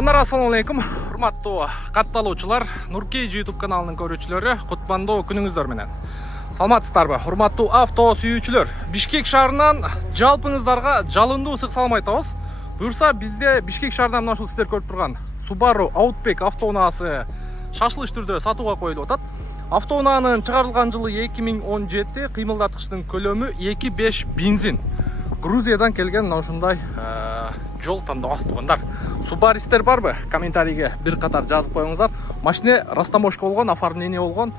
Туугандар, ассаламу алейкум. Урматтуу катталуучулар, Нуркей YouTube каналынын көрүүчүлөрү, кутмандуу күнүңүздөр менен. Саламатсыздарбы, урматтуу авто сүйүүчүлөр. Бишкек шаарынан жалпыңыздарга жалындуу ысык салам айтабыз. Буюрса, бизде Бишкек шаарынан мына ушул сиздер көрүп турган Subaru Outback автоунаасы шашылыш түрдө сатууга коюлуп атат. Автоунаанын чыгарылган жылы 2017, кыймылдаткычтын көлөмү 2.5 бензин. Грузиядан келген мына ушундай жол тандабас туугандар. Субаристер барбы? Комментарийге бир катар жазып коюңуздар. Машина растаможка болгон, оформление болгон,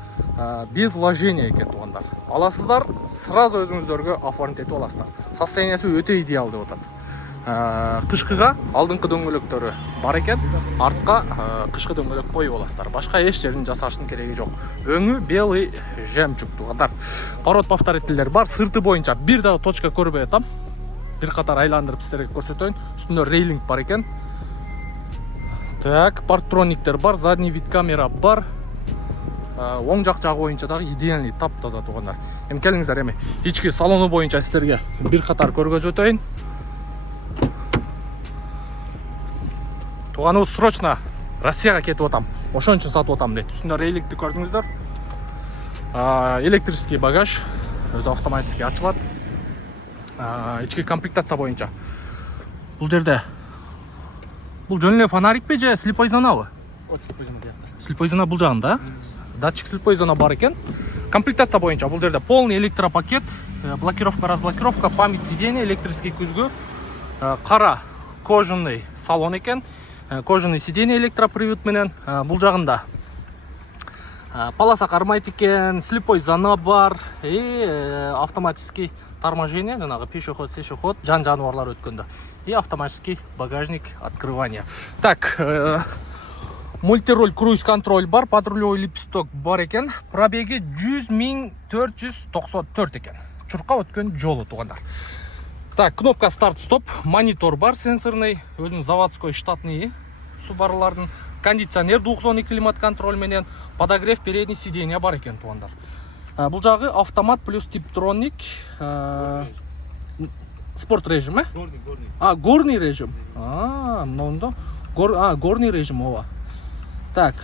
без вложения экен туугандар. Аласыздар, сразу өзүңүздөргө оформить этип аласыздар. Состояниясы өтө идеал деп атат. Кышкыга алдыңкы дөңгөлөктөрү бар экен, артка кышкы дөңгөлөк коюп аласыздар. Башка эч жерин жасаштын кереги жок. Өңү белый жемчуг туугандар. Поворот повторителдер бар. Сырты боюнча бир дагы точка көрбөй атам. Бир катар айландырып сиздерге көрсөтөйүн. Үстүндө рейлинг бар экен. Так, парктрониктер бар, задний вид камера бар. Оң жак жагы боюнча дагы идеальный, таптаза туугандар. Эми келиңиздер, эми ички салону боюнча сиздерге бир катар көргөзөтөйүн. Тууганыбыз срочно Россияга кетип атам. Ошон үчүн сатып атам дейт. Үстүндө рейлингти көрдүңүздөр. Электрический багаж, өзү автоматически ачылат. Ички комплектация боюнча. Бул жерде жөн эле фонарикпи же слепой зонабы? Слепой зона бияқта. Слепой зона бул жагында. Датчик слепой зона бар экен. Комплектация боюнча бул жерде полный электропакет, блокировка, разблокировка, память сидения, электрический күзгү, кара кожаный салон экен. Кожаный сиденье электропривод менен. Бул жагында полоса кармайт экен, слепой зона бар и автоматический торможение, жанагы пешеход, сешеход, жан жаныбарлар өткөндө. И автоматический багажник открывания. Так, мультируль, круиз контроль бар, подрулевой лепесток бар экен. Пробеги 100.494 экен. Чурка өткөн жолу туугандар. Так, кнопка старт-стоп, монитор бар сенсорный, өзүнүн заводской штатный Subaru'лардын, кондиционер, двухзонный климат контроль менен, подогрев передний сиденья бар экен туугандар. Бул жагы автомат плюс типтроник, спорт режим, Горный. Горный режим. Мындай. Горный режим ооба. Так,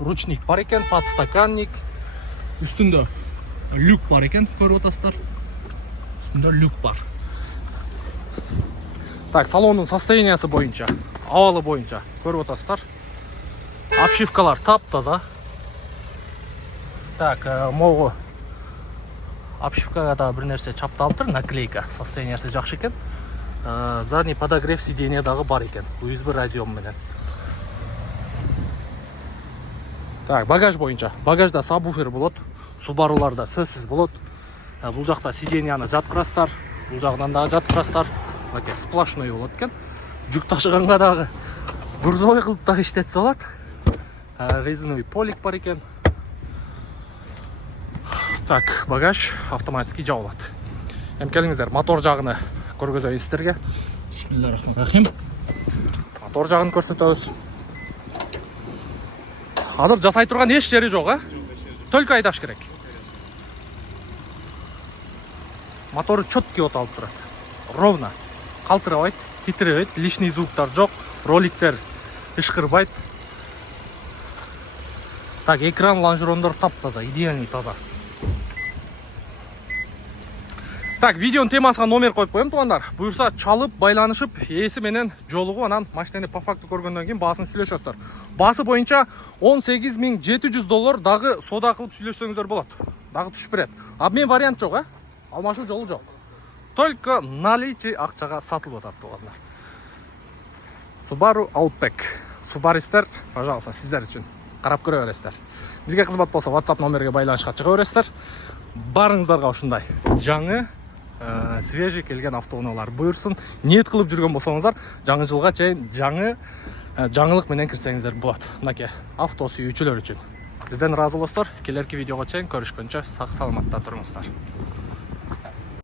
ручник бар экен, подстаканник. Үстүндө люк бар экен, көрүп атасыздар. Үстүндө люк бар. Так, салондун состояниясы боюнча, абалы боюнча көрүп атасыздар. Обшивкалар таптаза. Так, могу обшивкага да бир нерсе чапталыптыр, наклейка. Состояниясы жакшы экен. Задний подогрев сиденья дагы бар экен, USB разъем менен. Так, багаж боюнча. Багажда сабвуфер болот, Subaru'ларда сөзсүз болот. Бул жакта сиденьяны жаткырасыздар, бул жагынан дагы жаткырасыздар. Мынакей сплошной болот экен. Жүк ташыганга дагы грузовой кылып дагы иштетсе болот. Резиновый полик бар экен. Так, багаж автоматически жабылат. Эми келиңиздер, мотор жагын көргөзөйүн сиздерге. Бисмиллахиррахманиррахим. Мотор жагын көрсөтөбүз. Азыр жасай турган эч жери жок, Только айдаш керек. Мотору четкий оталып турат. Ровно. Калтырабайт, титиребейт, лишний звуктар жок, роликтер ышкырбайт. Так, экран, лонжерондор таптаза, идеальный таза. Так, видеонун темасына номер коюп коем туугандар. Буюрса чалып, байланышып, ээси менен жолугуп, анан машинаны по факту көргөндөн кийин баасын сүйлөшөсүздөр. Баасы боюнча $18.700 дагы соода кылып сүйлөшсөңүздөр болот. Дагы түшүп берет. Обмен вариант жок, Алмашуу жолу жок. Только наличие акчага сатылып атат туугандар. Subaru Outback. Subaристер, пожалуйста, сиздер үчүн карап көрө бересиздер. Бизге кызмат болсо WhatsApp номерге байланышка чыга бересиздер. Барыңыздарга ушундай жаңы, свежий келген автоунаалар буйрсун. Ниет кылып жүргөн болсоңуздар, жаңы жылга чейин жаңы жаңылык менен кирсеңиздер болот. Мынакей авто сүйүүчүлөр үчүн. Бизден ыраазы болосуздар. Келерки видеого чейин көрүшкөнчө сак саламатта туруңуздар.